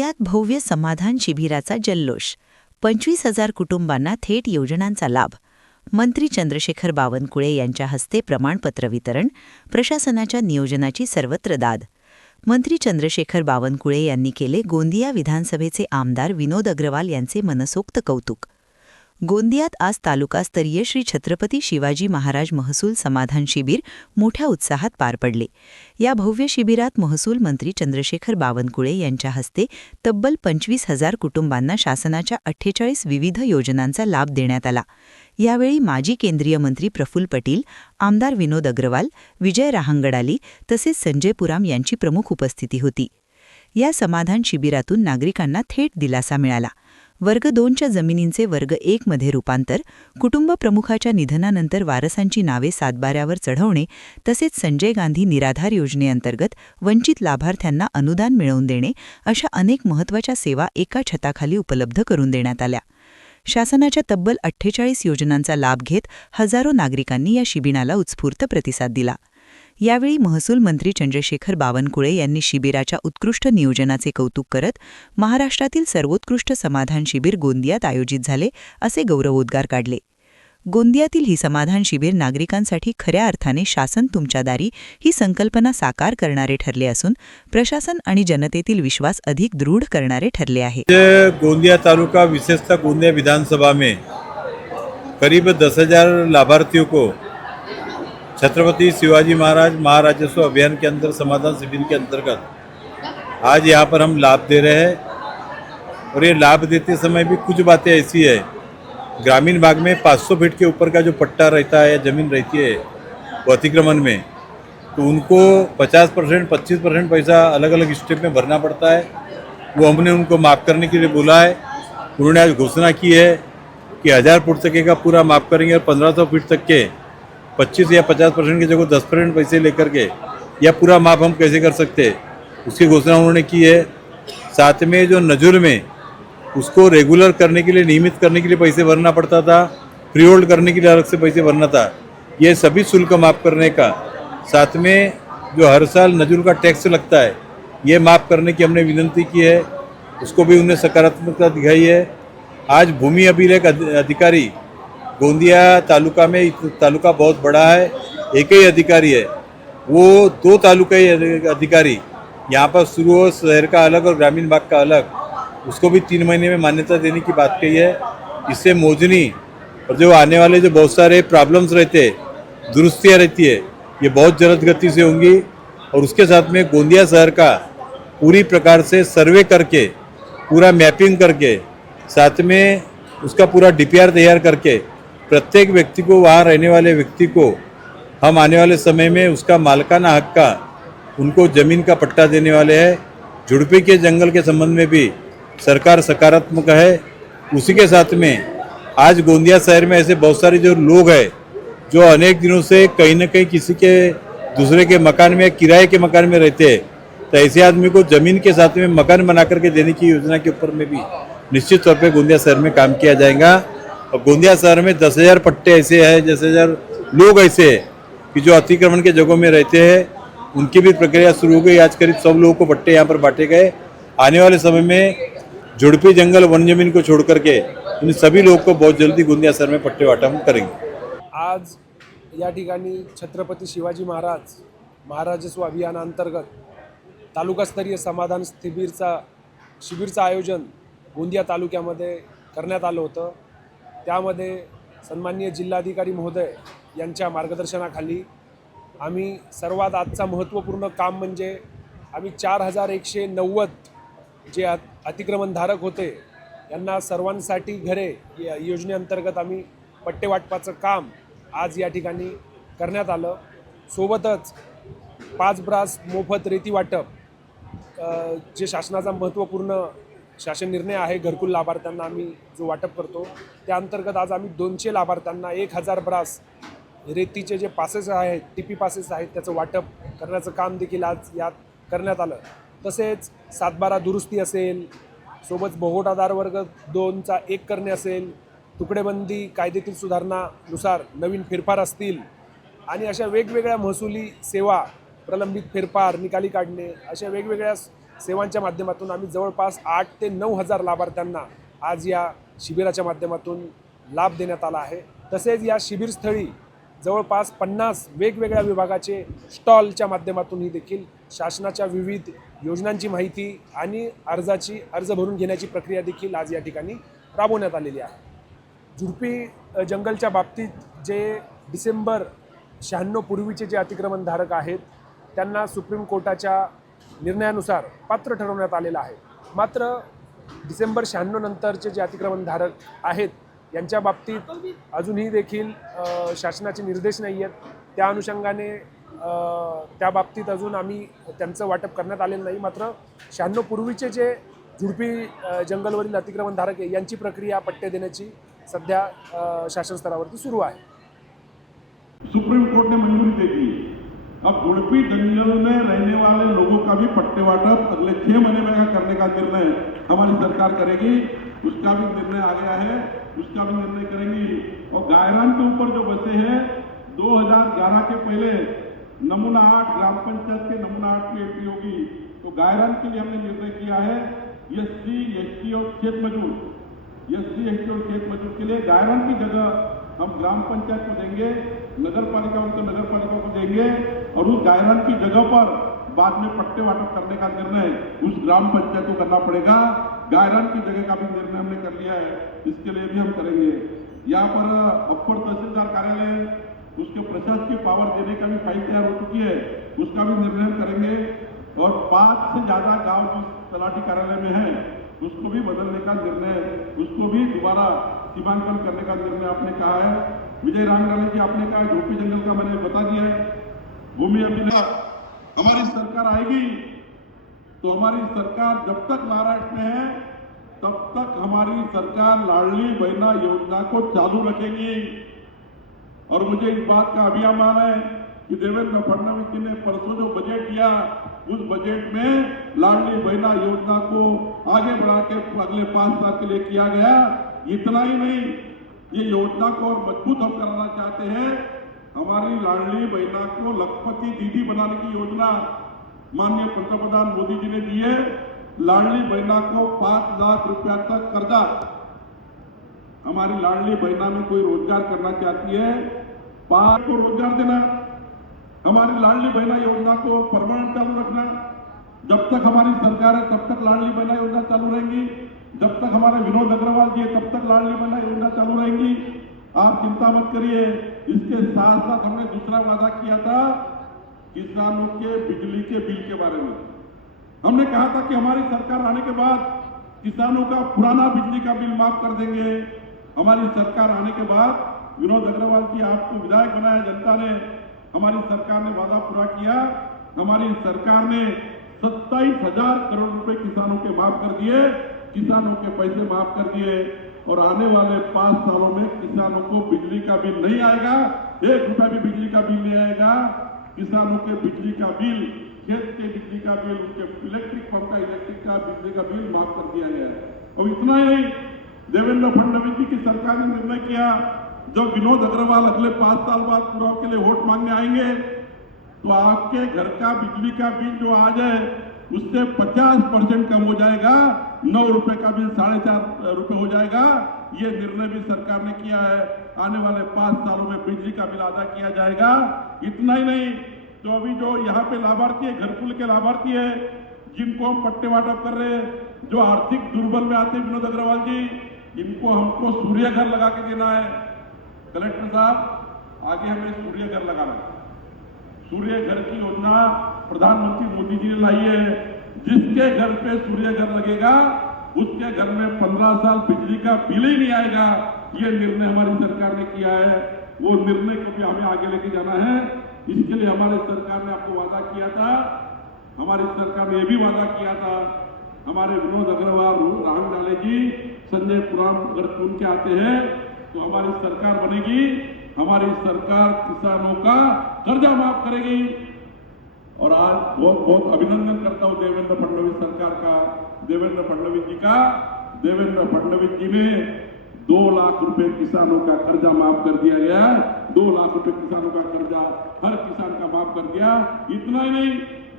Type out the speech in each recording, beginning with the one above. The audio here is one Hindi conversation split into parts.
गोंदियात भव्य समाधान शिबिराचा जल्लोष. 25,000 कुटुंबांना थेट योजनांचा लाभ. मंत्री चंद्रशेखर बावनकुळे यांच्या हस्ते प्रमाणपत्र वितरण. प्रशासनाच्या नियोजनाची सर्वत्र दाद. मंत्री चंद्रशेखर बावनकुळे यांनी केले गोंदिया विधानसभेचे आमदार विनोद अग्रवाल यांचे मनसोक्त कौतुक. गोंदियात आज तालुकास्तरीय श्री छत्रपती शिवाजी महाराज महसूल समाधान शिबिर मोठ्या उत्साहात पार पडले. या भव्य शिबिरात महसूल मंत्री चंद्रशेखर बावनकुळे यांच्या हस्ते तब्बल 25,000 कुटुंबांना शासनाच्या 48 विविध योजनांचा लाभ देण्यात आला. यावेळी माजी केंद्रीय मंत्री प्रफुल्ल पटेल, आमदार विनोद अग्रवाल, विजय राहंगडाली तसेच संजय पुराम यांची प्रमुख उपस्थिती होती. या समाधान शिबिरातून नागरिकांना थेट दिलासा मिळाला. वर्ग 2च्या जमिनींचे वर्ग 1 मध्ये रूपांतर, कुटुंब प्रमुखाच्या निधनानंतर वारसांची नावे सातबाऱ्यावर चढवणे तसेच संजय गांधी निराधार योजनेअंतर्गत वंचित लाभार्थ्यांना अनुदान मिळवून देणे अशा अनेक महत्त्वाच्या सेवा एका छताखाली उपलब्ध करून देण्यात आल्या. शासनाच्या तब्बल 48 योजनांचा लाभ घेत हजारो नागरिकांनी या शिबिराला उत्स्फूर्त प्रतिसाद दिला. यावेळी महसूल मंत्री चंद्रशेखर बावनकुळे यांनी शिबिराच्या उत्कृष्ट नियोजनाचे कौतुक करत महाराष्ट्रातील सर्वोत्कृष्ट समाधान शिबिर गोंदियात आयोजित झाले असे गौरवोद्गार काढले. गोंदियातील ही समाधान शिबिर नागरिकांसाठी खऱ्या अर्थाने शासन तुमच्या दारी ही संकल्पना साकार करणारे ठरले असून प्रशासन आणि जनतेतील विश्वास अधिक दृढ करणारे ठरले आहे. गोंदिया तालुका विशेषतः गोंदिया विधानसभा में करीब 10,000 लाभार्थियों को छत्रपति शिवाजी महाराज महाराजस्व अभियान के अंदर समाधान शिविर के अंतर्गत आज यहाँ पर हम लाभ दे रहे हैं. और ये लाभ देते समय भी कुछ बातें ऐसी है, ग्रामीण भाग में 500 फीट के ऊपर का जो पट्टा रहता है या ज़मीन रहती है वो अतिक्रमण में, तो उनको 50%, 25% पैसा अलग अलग स्टेप में भरना पड़ता है. वो हमने उनको माफ़ करने के लिए बोला है. उन्होंने आज घोषणा की है कि 1000 फुट तक का पूरा माफ़ करेंगे और 1500 फीट तक के 25 या 50% की जगह 10% पैसे लेकर के या पूरा माफ़ हम कैसे कर सकते, उसकी घोषणा उन्होंने की है. साथ में जो नजुर में उसको रेगुलर करने के लिए, नियमित करने के लिए पैसे भरना पड़ता था, फ्री होल्ड करने के लिए अलग से पैसे भरना था, ये सभी शुल्क माफ़ करने का, साथ में जो हर साल नजुर का टैक्स लगता है ये माफ़ करने की हमने विनंती की है. उसको भी उन्हें सकारात्मकता दिखाई है. आज भूमि अभिलेख अधिकारी गोंदिया तालुका में, तालुका बहुत बड़ा है, एक ही अधिकारी है, वो 2 तालुकाई अधिकारी यहाँ पर शुरू हो, शहर का अलग और ग्रामीण भाग का अलग, उसको भी 3 महीने में मान्यता देने की बात कही है. इससे मोजनी और जो आने वाले जो बहुत सारे प्रॉब्लम्स रहते हैं, दुरुस्तियाँ रहती है, ये बहुत जल्द गति से होंगी. और उसके साथ में गोंदिया शहर का पूरी प्रकार से सर्वे करके, पूरा मैपिंग करके, साथ में उसका पूरा DPR तैयार करके प्रत्येक व्यक्ति को, वहाँ रहने वाले व्यक्ति को हम आने वाले समय में उसका मालकाना हक का, उनको ज़मीन का पट्टा देने वाले हैं. झुड़पी के जंगल के संबंध में भी सरकार सकारात्मक है. उसी के साथ में आज गोंदिया शहर में ऐसे बहुत सारे जो लोग हैं जो अनेक दिनों से कहीं न कहीं किसी के दूसरे के मकान में, किराए के मकान में रहते हैं, तो ऐसे आदमी को ज़मीन के साथ में मकान बना करके देने की योजना के ऊपर में भी निश्चित तौर पे गोंदिया शहर में काम किया जाएगा. और गोंदिया शहर में 10,000 पट्टे ऐसे हैं, 10,000 लोग ऐसे हैं कि जो अतिक्रमण के जगहों में रहते हैं, उनकी भी प्रक्रिया शुरू हो गई. आज करीब 100 लोगों को पट्टे यहाँ पर बांटे गए. आने वाले समय में झुड़पी जंगल वन जमीन को छोड़ करके इन सभी लोगों को बहुत जल्दी गोंदिया शहर में पट्टे वाटप करेंगे. आज या ठिकाणी छत्रपती शिवाजी महाराज महाराजस्व अभियानांतर्गत तालुकास्तरीय समाधान शिबिरचं आयोजन गोंदिया तालुक्यामध्ये करण्यात आलं होतं. त्यामध्ये सन्माननीय जिल्हाधिकारी महोदय यांच्या मार्गदर्शनाखाली आम्ही सर्वात आजचा महत्त्वपूर्ण काम म्हणजे आम्ही 4,190 जे अतिक्रमणधारक होते यांना सर्वांसाठी घरे या योजनेअंतर्गत आम्ही पट्टे वाटपाचं काम आज या ठिकाणी करण्यात आलं. सोबतच 5 ब्रास मोफत रेती वाटप, जे शासनाचा महत्त्वपूर्ण शासन निर्णय आहे, घरकुल लाभार्थ्यांना आम्ही जो वाटप करतो त्या अंतर्गत आज आम्ही 200 लाभार्थ्यांना 1,000 ब्रास रेतीचे जे पासेस आहेत, TP पासेस आहेत, त्याचं वाटप करण्याचं काम देखील आज यात करण्यात आलं. तसेच 7/12 दुरुस्ती असेल, सोबत बहुमतादार वर्ग 2चा 1 करणे असेल, तुकडेबंदी कायदेतील सुधारणानुसार नवीन फेरफार असतील आणि अशा वेगवेगळ्या महसुली सेवा, प्रलंबित फेरफार निकाली काढणे, अशा वेगवेगळ्या सेवांच्या माध्यमातून आम्ही जवळपास 8 ते 9 हजार लाभार्थ्यांना आज या शिबिराच्या माध्यमातून लाभ देण्यात आला आहे. तसेच या शिबिरस्थळी जवळपास 50 वेगवेगळ्या विभागाचे स्टॉलच्या माध्यमातून ही देखील शासनाच्या विविध योजनांची माहिती आणि अर्ज भरून घेण्याची प्रक्रिया देखील आज या ठिकाणी राबवण्यात आलेली आहे. झुडपी जंगलच्या बाबतीत जे डिसेंबर 96 पूर्वीचे जे अतिक्रमणधारक आहेत त्यांना सुप्रीम कोर्टाच्या निर्णयानुसार पात्र ठरवण्यात आलेलं आहे. मात्र डिसेंबर 96 नंतरचे जे अतिक्रमणधारक आहेत यांच्या बाबतीत अजूनही देखील शासनाचे निर्देश नाही आहेत. त्या अनुषंगाने त्या बाबतीत अजून आम्ही त्यांचं वाटप करण्यात आलेलं नाही. मात्र 96 पूर्वीचे जे झुडपी जंगलवरील अतिक्रमणधारक आहे यांची प्रक्रिया पट्टे देण्याची सध्या शासन स्तरावरती सुरू आहे. सुप्रीम कोर्ट ने मंजूरी दे दी. अब झुड़पी जंगल में रहने वाले लोगों का भी पट्टे वाटप अगले 6 महीने में करने का निर्णय हमारी सरकार करेगी. उसका भी निर्णय आ गया है, उसका भी निर्णय करेंगी. और गायरान के ऊपर जो बसे हैं 2011 के पहले नमूना 8 ग्राम पंचायत के नमूना 8 की एंट्री होगी. तो गायरान के लिए हमने निर्णय किया है SC, ST और खेत मजदूर, SC, ST और खेत मजदूर के लिए गायरान की जगह हम ग्राम पंचायत को देंगे, नगर पालिका को नगर पालिका को देंगे और उस गायरान की जगह पर बाद में पट्टे वाटप करने का निर्णय उस ग्राम पंचायत को करना पड़ेगा. गायरान की जगह का भी निर्णय हमने कर लिया है, इसके लिए भी हम करेंगे. यहाँ पर अपर तहसीलदार कार्यालय उसके प्रशासकीय पावर देने का भी फाइल तैयार हो चुकी है, उसका भी निर्णय हम करेंगे. और 5 से ज़्यादा गांव जिस तलाठी कार्यालय में है उसको भी बदलने का निर्णय, उसको भी दोबारा सीमांकन करने का निर्णय आपने कहा है. विजय रामलाल जी आपने कहा झोपड़ी जंगल का मैंने बता दिया है. भूमि अभिलेख हमारी सरकार आएगी तो हमारी सरकार जब तक महाराष्ट्र में है तब तक हमारी सरकार लाडली बहना योजना को चालू रखेगी. और मुझे इस बात का अभिमान है कि देवेंद्र फडणवीस जी ने परसों जो बजट दिया उस बजट में लाडली बहना योजना को आगे बढ़ा के अगले 5 साल के लिए किया गया. इतना ही नहीं, ये योजना को और मजबूत हम करना चाहते हैं. हमारी लाडली बहना को लखपति दीदी बनाने की योजना माननीय पंतप्रधान मोदी जी ने दी है. लाडली बहना को 5 लाख रुपया तक कर्जा. हमारी लाडली बहना में कोई रोजगार करना चाहती है 5 को रोजगार देना. हमारी लाडली बहना योजना को परमानेंट चालू रखना. जब तक हमारी सरकार है तब तक लाडली बहना योजना चालू रहेंगी. जब तक हमारे विनोद अग्रवाल जी है तब तक लाडली बहना योजना चालू रहेंगी. आप चिंता मत करिए. इसके साथ साथ हमने दूसरा वादा किया था किसानों के बिजली के बिल के बारे में. हमने कहा था कि हमारी सरकार आने के बाद किसानों का पुराना बिजली का बिल माफ कर देंगे. हमारी सरकार आने के बाद विनोद अग्रवाल जी आपको विधायक बनाया जनता ने, हमारी सरकार ने वादा पूरा किया. हमारी सरकार ने 27,000 करोड़ रुपए किसानों के माफ कर दिए, किसानों के पैसे माफ कर दिए. और आने वाले 5 सालों में किसानों को बिजली का बिल नहीं आएगा, 1 रुपया भी बिजली का बिल नहीं आएगा. किसानों के बिजली का बिल, खेत के बिजली का बिल, उनके इलेक्ट्रिक पंप का इलेक्ट्रिक का बिजली का बिल माफ कर दिया गया. और इतना ही नहीं, देवेंद्र फडणवीस जी की सरकार ने निर्णय किया जब विनोद अग्रवाल अगले 5 साल बाद चुनाव के लिए वोट मांगने आएंगे तो आपके घर का बिजली का बिल जो आज है उससे 50% कम हो जाएगा. 9 रुपए का बिल 4.5 रुपए हो जाएगा. ये निर्णय भी सरकार ने किया है. आने वाले 5 सालों में बिजली का बिल अदा किया जाएगा. इतना ही नहीं, तो अभी जो यहाँ पे लाभार्थी है, घरकुल के लाभार्थी है जिनको हम पट्टे वाटप कर रहे हैं, जो आर्थिक दुर्बल में आते हैं विनोद अग्रवाल जी, इनको हमको सूर्य घर लगा के देना है. कलेक्टर साहब आगे हमें सूर्य घर लगाना है. सूर्य घर की योजना प्रधानमंत्री मोदी जी ने लाई है. जिसके घर पे सूर्य घर लगेगा उसके घर में 15 साल बिजली का बिल ही नहीं आएगा. ये निर्णय हमारी सरकार ने किया है. वो निर्णय को भी हमें आगे लेके जाना है. इसके लिए हमारी सरकार ने आपको वादा किया था, हमारी सरकार ने यह भी वादा किया था, हमारे विनोद अग्रवाल, राम डाले जी, संजय पुराण अगर चुन के आते हैं तो हमारी सरकार बनेगी. हमारी सरकार किसानों का कर्जा माफ करेगी. और आज बहुत बहुत अभिनंदन करता हूं देवेंद्र फडणवीस सरकार का, देवेंद्र फडणवीस जी का. देवेंद्र फडणवीस जी ने 2 लाख रुपए किसानों का कर्जा माफ कर दिया गया. 2 लाख रुपए किसानों का कर्जा हर किसान का माफ कर दिया. इतना ही नहीं,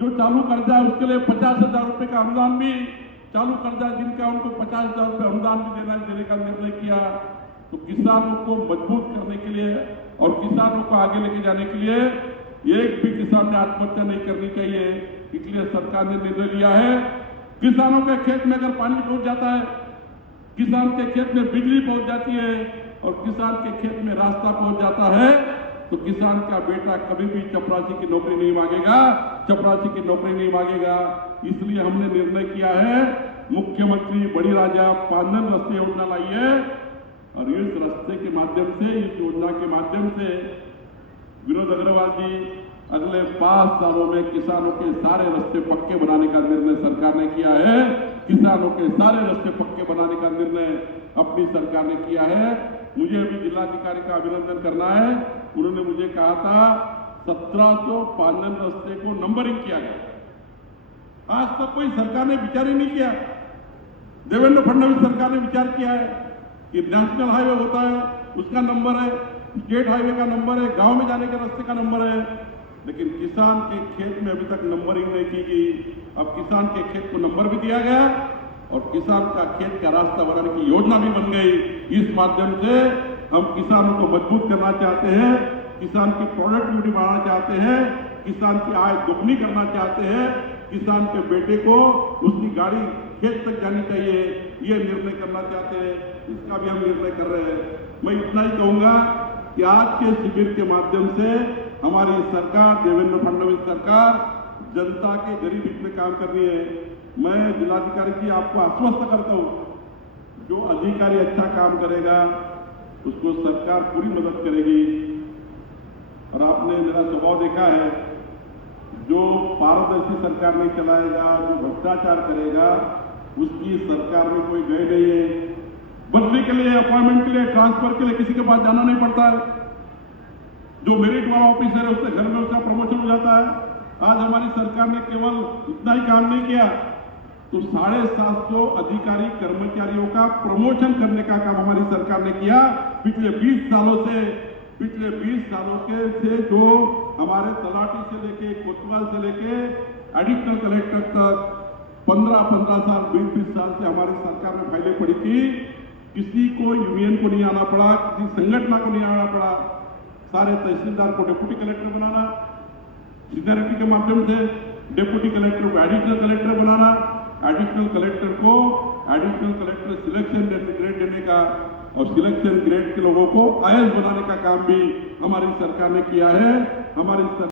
जो चालू कर्जा है उसके लिए 50,000 रुपये का अनुदान भी, चालू कर्जा जिनका उनको 50,000 रुपये अनुदान भी देने का निर्णय किया। तो किसानों को मजबूत करने के लिए और किसानों को आगे लेके जाने के लिए एक भी किसान ने आत्महत्या नहीं करनी चाहिए, इसलिए सरकार ने निर्णय लिया है। किसानों के खेत में अगर पानी पहुंच जाता है, किसान के खेत में बिजली पहुंच जाती है और किसान के खेत में रास्ता पहुंच जाता है, तो किसान का बेटा कभी भी चपरासी की नौकरी नहीं मांगेगा, चपरासी की नौकरी नहीं मांगेगा। इसलिए हमने निर्णय किया है, मुख्यमंत्री बड़ी राजा पांधन रास्ते योजना लाई है और इस रास्ते के माध्यम से, इस योजना के माध्यम से विनोद अग्रवाल जी अगले 5 सालों में किसानों के सारे रास्ते पक्के बनाने का निर्णय सरकार ने किया है। किसानों के सारे रास्ते पक्के बनाने का निर्णय अपनी सरकार ने किया है। मुझे अभी जिलाधिकारी का अभिनंदन करना है। उन्होंने मुझे कहा था 1700 पांधन रास्ते को नंबरिंग किया गया। आज तक कोई सरकार ने विचार ही नहीं किया। देवेंद्र फडणवीस सरकार ने विचार किया है कि नेशनल हाईवे होता है, उसका नंबर है, स्टेट हाईवे का नंबर है, गांव में जाने के रास्ते का नंबर है, लेकिन किसान के खेत में अभी तक नंबरिंग नहीं की गई। अब किसान के खेत को नंबर भी दिया गया और किसान का खेत का रास्ता बनाने की योजना भी बन गई। इस माध्यम से हम किसानों को मजबूत करना चाहते हैं, किसान की प्रोडक्टिविटी बढ़ाना चाहते हैं, किसान की आय दोगुनी करना चाहते हैं, किसान के बेटे को उसकी गाड़ी खेत तक जानी चाहिए, ये निर्णय करना चाहते हैं। इसका भी हम निर्णय कर रहे हैं। मैं इतना ही कहूंगा कि आज के शिविर के माध्यम से हमारी सरकार, देवेंद्र फडणवीस सरकार, जनता के गरीब हित में काम कर रही है। मैं जिलाधिकारी जी आपको आश्वस्त करता हूं, जो अधिकारी अच्छा काम करेगा उसको सरकार पूरी मदद करेगी। और आपने मेरा स्वभाव देखा है, जो पारदर्शी सरकार नहीं चलाएगा, जो भ्रष्टाचार करेगा, उसकी सरकार में कोई गए नहीं है। बदली के लिए, अपॉइंटमेंट के लिए, ट्रांसफर के लिए किसी के पास जाना नहीं पड़ता है। जो मेरिट वाला ऑफिसर है उसके घर में उसका प्रमोशन हो जाता है। आज हमारी सरकार ने केवल इतना ही काम नहीं किया, तो 750 अधिकारी कर्मचारियों का प्रमोशन करने का काम हमारी सरकार ने किया। पिछले 20 सालों से जो हमारे तलाटी से लेके, कोतवाल से लेके एडिशनल कलेक्टर तक 15 साल, 20 साल से हमारी सरकार में फाइलें पड़ी थी। किसी को यूनियन को नहीं आना पड़ा, किसी संगठन को नहीं आना पड़ा। सारे तहसीलदार को डिप्टी कलेक्टर बनाना, सीनियरिटी के माध्यम से डिप्टी कलेक्टर को एडिशनल कलेक्टर बनाना, एडिशनल कलेक्टर को एडिशनल कलेक्टर सिलेक्शन ग्रेड देने का और सिलेक्शन ग्रेड के लोगों को आईएएस बनाने का काम भी हमारी सरकार ने किया है। हमारी